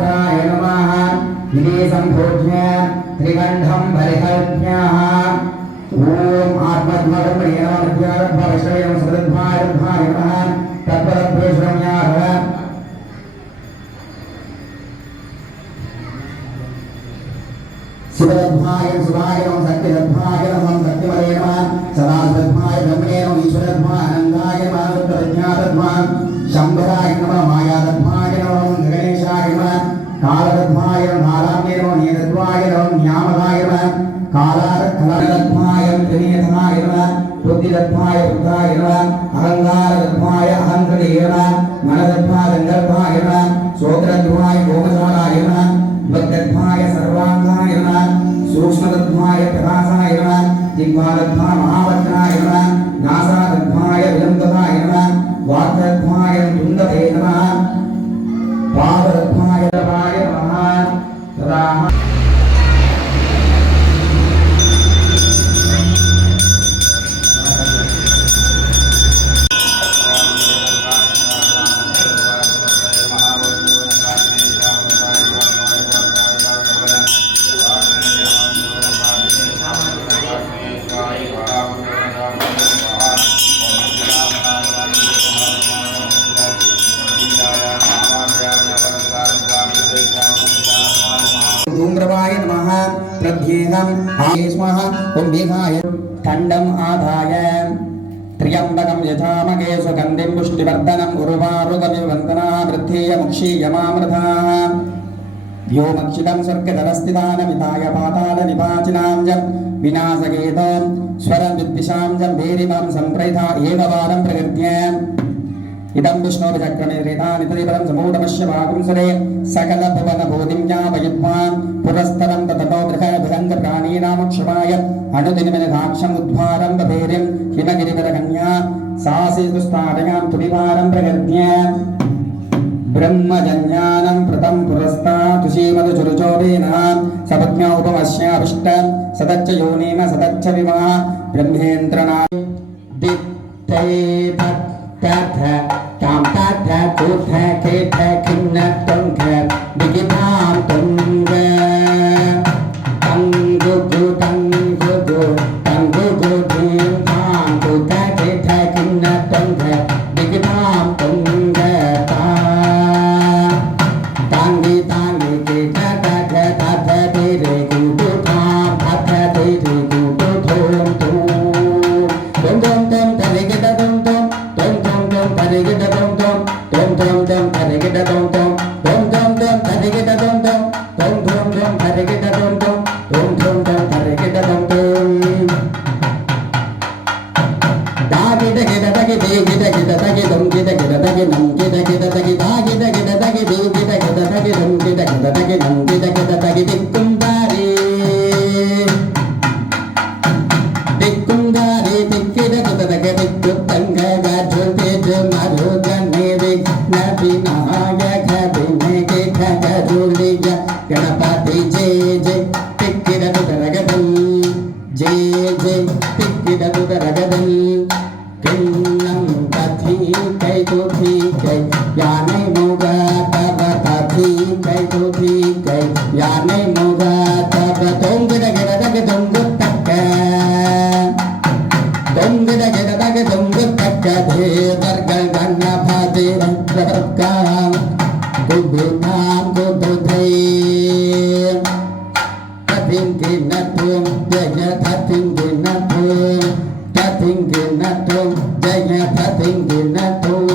सहस्राय नमः इति सम्पूज्य त्रिकण्ठं परिकल्प्यः ॐ आत्मध्वगम्ये नमः विद्यारद्भवश्रये नमः सदद्भारद्भाय नमः तत्परभ्यश्रम्याः शिवदद्भाय सुभाय नमः शक्तिदद्भाय नमः शक्तिमये नमः सदाशिवदद्भाय ब्रह्मणे नमः ईश्वरदद्भाय आनन्दाय नमः प्रज्ञादद्भाय शम्भराय नमः मायादद्भाय नमः गणेशाय नमः कालदद्भाय नारायणे नमः नीलद्वाय नमः न्यामदाय नमः कालादद्भाय त्रिनेत्राय नमः बुद्धिदद्भाय बुद्धाय नमः अहङ्कारदद्भाय अहङ्कृते नमः मनदद्भाय गन्धर्वाय नमः श्रोत्रदद्भाय गोमशालाय नमः भक्तद्भाय सर्वाङ्गाय नमः सूक्ष्मदद्भाय प्रकाशाय नमः जिह्वादद्भाय महावक्त्राय नमः नासादद्भाय विलम्बकाय नमः वाक्दद्भाय तुण्डते नमः पाददद्भाय नमः तदा धूम्रवाय नमः प्रभ्येहम् आयस्मः कुम्भिकाय खण्डम् आदाय त्र्यम्बकं यथामहे सुगन्धिं पुष्टिवर्धनम् उर्वारुकमिव वन्दनाः वृद्धेयमुक्षीयमामृताः व्योमक्षितं स्वर्गतलस्थितानमिताय पातालनिपाचिनां च विनाशकेतो स्वरं विद्विषां च भेरिमां सम्प्रैधा एकवारं प्रकृत्य इदं विष्णुचक्रमे रेतानितरिपदं समूढमस्य वागुंसरे सकलभुवनबोधिं ज्ञापयित्वां पुरस्तरं ततो बृहद्भृङ्गप्राणीनामक्षमाय अनुदिनमिनदाक्षमुद्वारं बभेरिं हिमगिरिवरकन्या सासितुस्तारयां तुलिवारं प्रकृत्य ब्रह्मजन्यानं प्रतं पुरस्तात् तुषीमधुचुरुचोरेणां सपत्न्या उपमस्याभिष्टं सदच्च योनिम सदच्च विवाह ब्रह्मेन्द्रना Tatha, tam tatha, kutha, ketha, kinna, tongha, digidham, tongha, tangugu, tangugu, tangugu, dhim, dham, kutha, ketha, kinna, tongha, digidham, tongha, tangi, tangi, ketha, tatha, tatha, tere, kutu, tham, tatha, tere, kutu, thom, thom, thom, thom, thom, tere, keta, thom, thom, tarigita tom tom tom tom tom tarigita tom tom tom tom tom tarigita tom tom tom tom tom tarigita tom tom tom tom tom tarigita tom tom dagita gita dagi digita gita dagi dum gita gita dagi nam gita gita dagi dagita gita dagi digita gita dagi dum gita gita dagi nam gita gita dagi dikkundari dikkundari dikkida gita dagi dikkutanga gajul Ganpati जय जय टिक्किदुदरगदल जय जय टिक्किदुदरगदल किन्नं कथि कैतुथि कै यानै मुगा तब कथि कैतुथि कै यानै मुगा तब दोंगदगदग दोंगुत्तक्क दोंगदगदग दोंगुत्तक्क देवर्गल Ganpati रक्का Kubham kubhai Tathingginatum jaya tathingginatum Tathingginatum jaya tathingginatum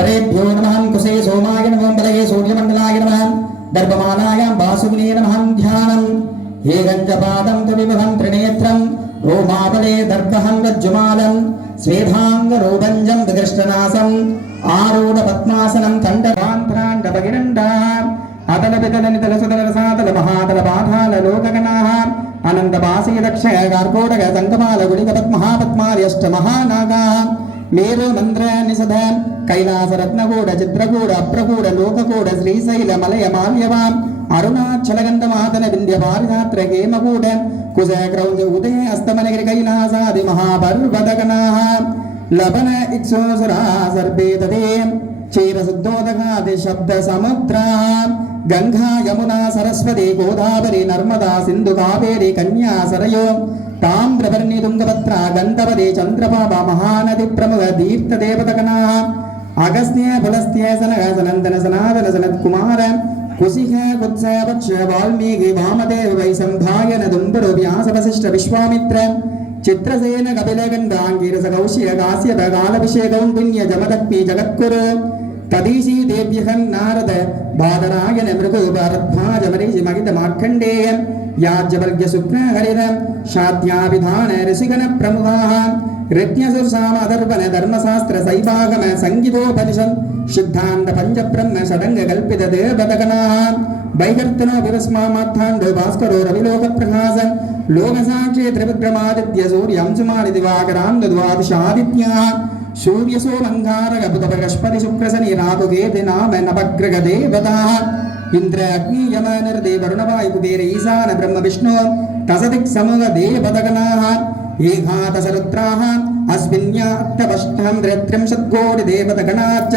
स्वरेभ्यो नमः कुसे सोमाय नमः बलये सूर्यमण्डलाय नमः दर्भमालायां वासुगिने नमः ध्यानम् हेगञ्जपादं कविमहं त्रिनेत्रं रोमाबले दर्भहं रज्जुमालं स्वेधाङ्गरोभञ्जं विकृष्टनासम् आरूढ पद्मासनं खण्डकान्त्राण्डभगिरण्डाः अतल वितल नितल सुतल रसातल महातल पाताल लोकगणाः अनन्तपासी दक्षय कार्कोटक संकपाल गुलिक पद्महापद्मार्यष्ट महानागाः मेरु मंत्र निषद कैलास रत्नगूढ़ चित्रकूढ़ अप्रकूढ़ लोककूढ़ श्रीशैल मलय माल्यवाम अरुणाचल गंधमादन विंध्य पारिजात्र हेमकूढ़ कुश क्रौंज उदय अस्तमनगिरि कैलासादि महापर्वतगणाः लवण इक्षुसुरा सर्वे तदे क्षीरशुद्धोदकादि शब्द समुद्राः गंगा यमुना सरस्वती गोदावरी नर्मदा सिंधु कावेरी कन्या सरयो ताम्रवर्णी तुंगभद्रा गंधवती चंद्रभागा महानदी प्रमुख तीर्थ देवतगणाः अगस्त्य पुलस्त्य सनग सनंदन सनातन सनत कुमार कुशिक कुत्स वक्ष वाल्मीकि वामदेव वैशंभायन दुंबर व्यास वशिष्ठ विश्वामित्र चित्रसेन कपिल गंगांगीरस कौशिक काश्यप कालभिषेक कौंडिन्य जमदग्नि जगत्कुरु तदीशी देव्यहं नारद बादरायन मृगु भारद्वाज मरीचि मगित मार्कंडेय याज्ञवल्क्य शुक्र हरिर शाद्याभिधान ऋषिगण प्रमुखाः ऋत्यसुरसाम अदर्पण धर्मशास्त्र सैवागम संगीतोपनिषद सिद्धांत पंचब्रह्म षडंग कल्पित देवतगणाः वैकर्तनो विवस्मामार्थांडो भास्करो रविलोक प्रकाश लोकसाक्षी त्रिविक्रमादित्य सूर्यं सुमानि दिवाकरां द्वादशादित्याः सूर्य सोमंगारक बुध बृहस्पति शुक्र शनि राहु केतु नाम नवग्रह देवताः इंद्र अग्नि यम निर्दे वरुण वायु कुबेर ईशान ब्रह्म विष्णु तसदिक् समूह देवतगणाः एकादश रुद्राः अस्मिन्यात्तवष्टं त्रित्रिंशत्कोटि देवतगणाच्च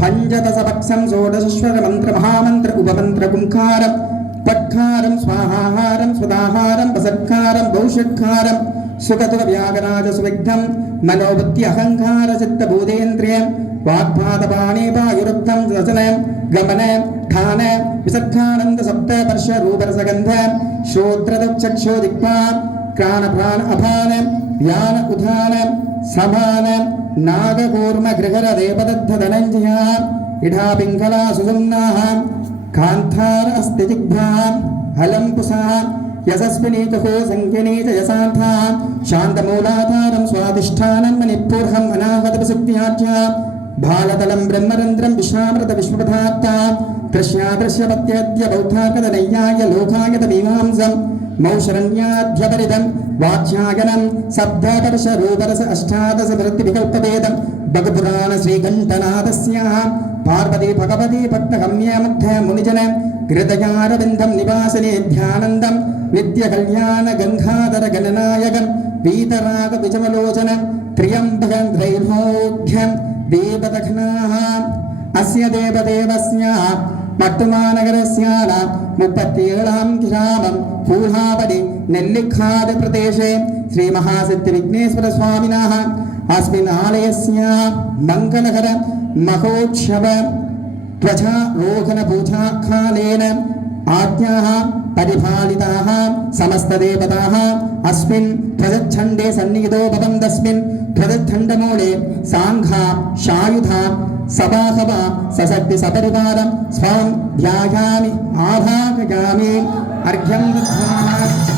पंचदश पक्षं षोडशस्वर मंत्र महामंत्र उपमंत्र कुंकारं पट्खारं स्वाहाहारं स्वदाहारं वसत्कारं बहुषत्कारं सुखतु व्यागराज सुविग्धं मनोबुद्धि अहंकार चित्त भूतेन्द्रिय वाग्भातपाणे पायुरुक्तं रचन गमन ठान विसर्गानंद शब्द वर्ष रूप रसगंध श्रोत्रदक्षक्षो दिक्पा क्राण प्राण अपान व्यान उधान समान नागकूर्म गृहर देवदत्त धनंजय इढा पिंगला सुसुम्नाः कांतार अस्ति जिह्वा हलं पुषा यशस्विनी तुहो संज्ञनी च यशान्था शान्तमूलाधारं स्वाधिष्ठानं मणिपूर्हम् अनागतप्रसिद्ध्याच्च भालतलं ब्रह्मरन्ध्रं विश्वामृत विश्वपदात्ता दृश्यादृश्यपत्यद्य बौद्धाकदनय्याय लोकायत मीमांसं मौशरण्याध्यपरिदं वाच्यायनं शब्दपर्शरूपरस अष्टादश वृत्तिविकल्पभेदं भगपुराण श्रीकण्ठनाथस्याः पार्वती भगवती भक्तगम्य मध्य मुनिजन हृदयारविन्दं निवासिने ध्यानन्दं नित्य कल्याण गंगाधर गणनायकं वीतराग विजमलोचन त्र्यंबकं त्रैलोक्यं देवदघ्नाः अस्य देवदेवस्य मट्टुमानगरस्यान 37 ग्रामं पूहावडि नेल्लिखाद प्रदेशे श्री महासिद्धि विघ्नेश्वर स्वामिनः अस्मिन् आलयस्य मंगलकर महोत्सव ध्वजारोहण पूजा कालेन आज्ञाः परिपालिताः समस्त देवताः अस्मिन् ध्वजच्छन्दे सन्निहितो भवन्तस्मिन् ध्वजच्छन्दमूले सांघा शायुधा सभासभा सशक्ति सपरिवारं स्वां ध्यायामि आभागयामि अर्घ्यं दत्त्वा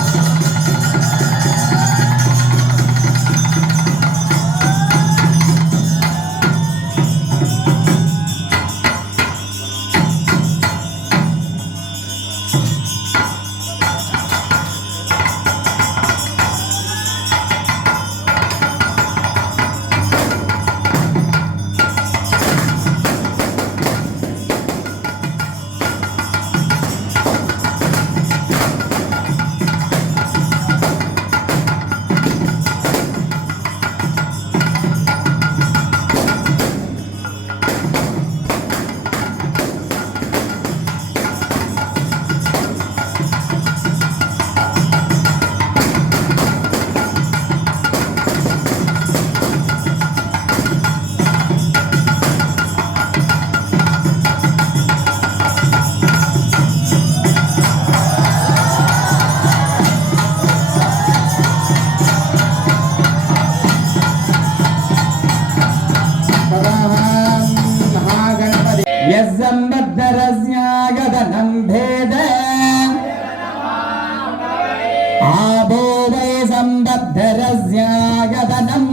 आभो वै सम्बद्धरस्यागतनम्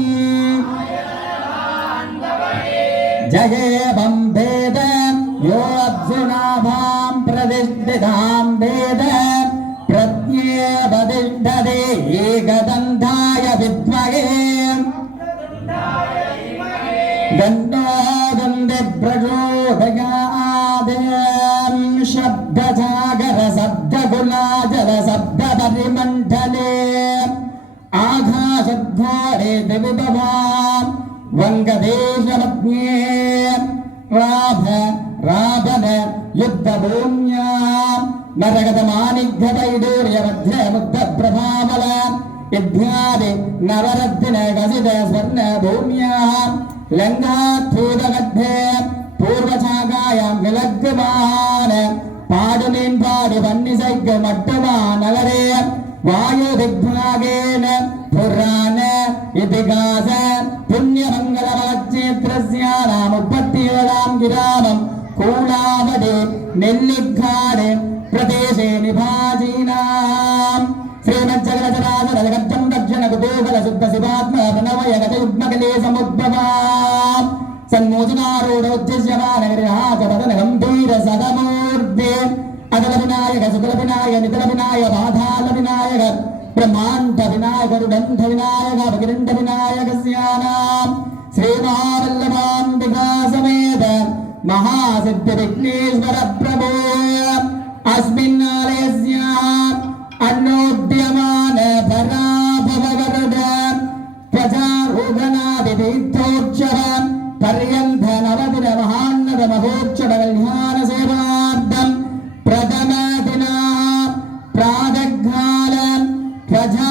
जगेवं वेद यो अर्जुनाभां प्रतिष्ठितां वेद प्रज्ञेपतिष्ठते एकदन्धाय विद्महे गन्धो गन्धे प्रचोदयात् शब्दसागर शब्दकुलाजल शब्दपरिमण्डले आकाशद्वारे दिविभवां वङ्गदेशमध्ये राभन युद्धभूम्यां नरगतमानिघ्यवैडूर्यमध्यमुग्धप्रभावल इत्यादि नवरत्न गसित स्वर्णभूम्यां लङ्कात्थूतगद्धे पूर्वशाखायां विलग्यमान पाडुमीन् पाडुवन्निसैक्यमट्टमा नगरे वायुदिग्भागेन पुराण इतिहास पुण्यमङ्गलमलक्षेत्रस्यानामुपत्तियोगां गिरामं कूलावडे नेल्लिघाटे प्रदेशे निभाजीनां श्रीमज्जगरजराजरजगज्जं दक्षिणकुतूहलशुद्धशिवात्म प्रणवयगतयुग्मकले समुद्भवां सन्मोचनारूढोज्जस्यमानगृहाचपदनगम्भीर सदमूर्ते अदलविनायक सुदलविनायक निदलविनायक बाधालविनायक ब्रह्माण्डविनायक रुदण्डविनायक भगिरण्डविनायकस्यानां श्रीमहावल्लभाम्बिका समेत महासिद्धिविघ्नेश्वर प्रभो अस्मिन्नालयस्य अन्नोद्यमान पराभववरद प्रजारोगणादितीर्थोत्सव पर्यन्त नवदिन महान्नद महोत्सव कल्याण सेवार्थं प्रथम दिना प्रातःकाल प्रजा